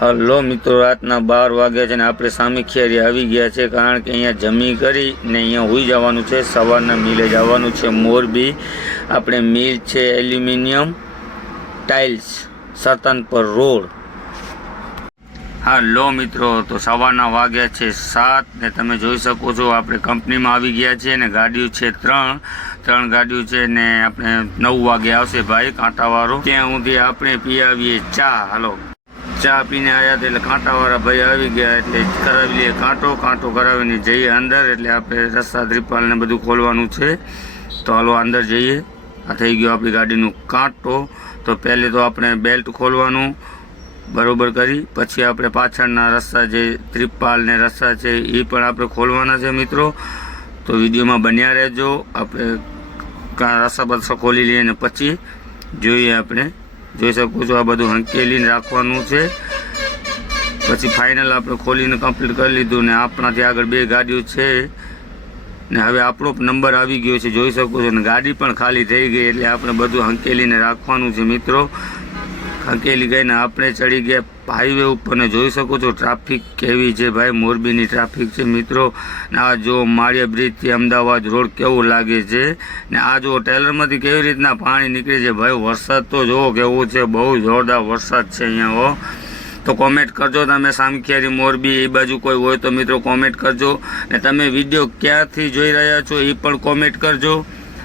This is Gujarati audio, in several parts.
હલો મિત્રો, રાતના 12 વાગ્યા છે ને આપણે સામીખિયારી આવી ગયા છે, કારણ કે અહીંયા જમી કરી ને અહીંયા હોઈ જવાનું છે. સવારના મિલે જવાનું છે મોરબી. આપણે મિલ છે એલ્યુમિનિયમ ટાઇલ્સ, સરતનપર રોડ. હલો મિત્રો, તો સવારના વાગ્યા છે 7 ને તમે જોઈ શકો છો આપણે કંપનીમાં આવી ગયા છીએ ને ગાડીઓ છે ત્રણ ગાડીઓ છે ને આપણે 9 વાગે આવશે ભાઈ કાંટાવાળો. ત્યાં સુધી આપણે પી આવીએ ચા. હાલો, ચા પીને આવ્યા હતા એટલે કાંટાવાળા ભાઈ આવી ગયા એટલે કરાવી લઈએ કાંટો કરાવીને જઈએ અંદર. એટલે આપણે રસ્તા ત્રિપાલને બધું ખોલવાનું છે, તો હાલો અંદર જઈએ. આ થઈ ગયો આપણી ગાડીનું કાંટો. તો પહેલે તો આપણે બેલ્ટ ખોલવાનું બરોબર કરી, પછી આપણે પાછળના રસ્તા જે ત્રિપાલ ને રસ્તા છે એ પણ આપણે ખોલવાના છે મિત્રો. તો વિડીયોમાં બન્યા રહેજો. આપણે રસ્તા બસ્તા ખોલી લઈએ ને પછી જોઈએ. આપણે જોઈ શકો છો આ બધું હંકેલીને રાખવાનું છે. પછી ફાઇનલ આપણે ખોલીને કમ્પ્લીટ કરી લીધું ને આપણાથી આગળ 2 ગાડીઓ છે ને હવે આપણો નંબર આવી ગયો છે, જોઈ શકો છો. ને ગાડી પણ ખાલી થઈ ગઈ એટલે આપણે બધું હંકેલીને રાખવાનું છે મિત્રો. હંકેલી ગઈને આપણે ચડી ગયા હાઈવે ઉપર ને જોઈ શકો છો ટ્રાફિક કેવી છે ભાઈ. મોરબીની ટ્રાફિક છે મિત્રો. ને આ જો માળિયા બ્રિજથી અમદાવાદ રોડ કેવું લાગે છે ને આ જો ટેલરમાંથી કેવી રીતના પાણી નીકળે છે ભાઈ. વરસાદ તો જુઓ કેવું છે, બહુ જોરદાર વરસાદ છે અહીંયા હો. તો કોમેન્ટ કરજો તમે સામીખિયારી મોરબી એ બાજુ કોઈ હોય તો મિત્રો કોમેન્ટ કરજો. ને તમે વિડીયો ક્યાંથી જોઈ રહ્યા છો એ પણ કોમેન્ટ કરજો.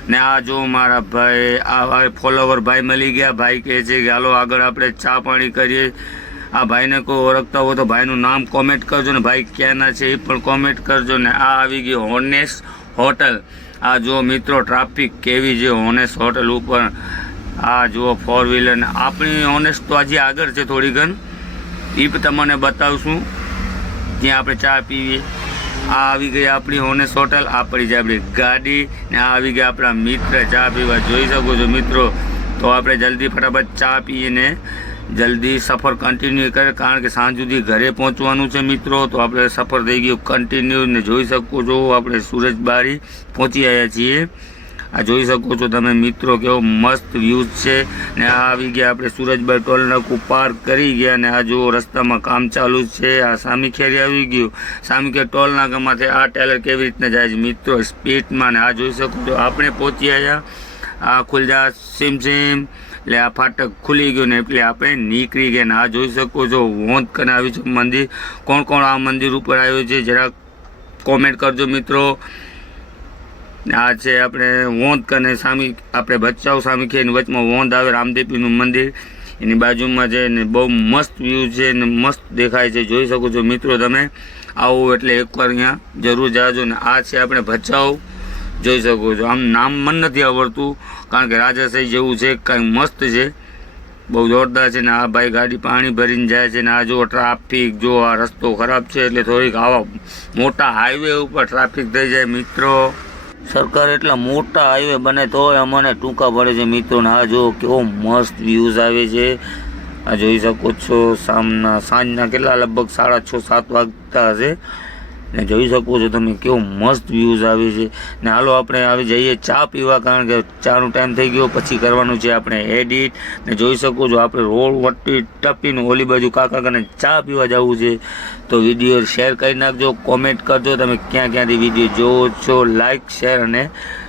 ને આ જો મારા ભાઈ આ ફોલોવર ભાઈ મળી ગયા. ભાઈ કહે છે કે હાલો આગળ આપણે ચા પાણી કરીએ. આ ભાઈને કોઈ ઓળખતા હોય તો ભાઈનું નામ કોમેન્ટ કરજો ને ભાઈ ક્યાંના છે એ પણ કોમેન્ટ કરજો. ને આ આવી ગઈ હોનેસ્ટ હોટલ. આ જો મિત્રો ટ્રાફિક કેવી છે હોનેસ્ટ હોટલ ઉપર. આ જુઓ 4 વ્હીલર ને આપણી હોનેસ્ટ તો હજી આગળ છે થોડી ઘણ, એ તમને બતાવશું ત્યાં આપણે ચા પીવીએ. આ આવી ગઈ આપણી હોનેસ્ટ હોટલ. આ પડી જાય આપણી ગાડી ને આ આવી ગયા આપણા મિત્ર ચા પીવા. જોઈ શકો છો મિત્રો. તો આપણે જલ્દી ફટાફટ ચા પીને જલ્દી સફર કન્ટિન્યુ કરે, કારણ કે સાંજ સુધી ઘરે પહોંચવાનું છે મિત્રો. તો આપણે સફર થઈ ગયો કન્ટિન્યુ ને જોઈ શકો છો આપણે સુરજબારી પહોંચી આવ્યા છીએ. આ જોઈ શકો છો તમે મિત્રો કેવો મસ્ત વ્યૂઝ છે. ને આ આવી ગયા આપણે સુરજબારી ટોલ નાકું પાર કરી ગયા ને આ જો રસ્તામાં કામ ચાલુ છે. આ સામીખિયારી આવી ગયું. સામીખિયારી ટોલ નાકામાંથી આ ટેલર કેવી રીતના જાય છે મિત્રો સ્પીડમાં. ને આ જોઈ શકો છો આપણે પહોંચી આવ્યા. આ ખુલજા સીમ એટલે આ ફાટક ખુલી ગયું ને એટલે આપણે નીકળી ગયા. ને આ જોઈ શકો છો વોંધ કરીને આવી છે મંદિર. કોણ કોણ આ મંદિર ઉપર આવ્યો છે જરાક કોમેન્ટ કરજો મિત્રો. આ છે આપણે વોંધ કને આપણે ભચાઉ સામીખિયારીની વચમાં વોંધ આવે રામદેવપીરનું મંદિર, એની બાજુમાં છે ને બહુ મસ્ત વ્યૂ છે ને મસ્ત દેખાય છે. જોઈ શકો છો મિત્રો તમે આવો એટલે એકવાર અહીંયા જરૂર જાજો. ને આ છે આપણે ભચાઉ. જોઈ શકો છો આમ નામ મને નથી આવડતું કારણ કે રાજાશાહી જેવું છે, કાંઈ મસ્ત છે, બહુ જોરદાર છે. ને આ ભાઈ ગાડી પાણી ભરીને જાય છે. ને આ જો ટ્રાફિક જો આ રસ્તો ખરાબ છે એટલે થોડીક આવા મોટા હાઈવે ઉપર ટ્રાફિક થઈ જાય મિત્રો. સરકાર એટલા મોટા હાઈવે બને તોય અમને ટૂંકા પડે છે મિત્રો. ને આ જો કેવો મસ્ત વ્યૂઝ આવે છે. આ જોઈ શકો છો સાંજના કેટલા લગભગ 6:30-7 વાગતા હશે. ને જોઈ શકો છો તમે કેવો મસ્ત વ્યૂઝ આવે છે. ને હાલો આપણે આવી જઈએ ચા પીવા, કારણ કે ચાનો ટાઈમ થઈ ગયો. પછી કરવાનું છે આપણે એડિટ. ને જોઈ શકો છો આપણે રોડ વટી ટપીને ઓલી બાજુ કાકાને ચા પીવા જવું છે. તો વિડીયો શેર કરી નાખજો, કોમેન્ટ કરજો તમે ક્યાં ક્યાંથી વિડીયો જોવો છો, લાઇક શેર અને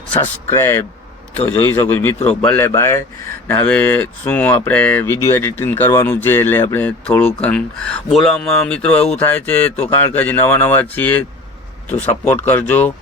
સબસ્ક્રાઈબ. તો જોઈ શકો છો મિત્રો. ભલે બાય. ને હવે શું આપણે વિડીયો એડિટિંગ કરવાનું છે એટલે આપણે થોડુંક બોલવામાં મિત્રો એવું થાય છે, તો કારણ કે હજી નવા છીએ તો સપોર્ટ કરજો.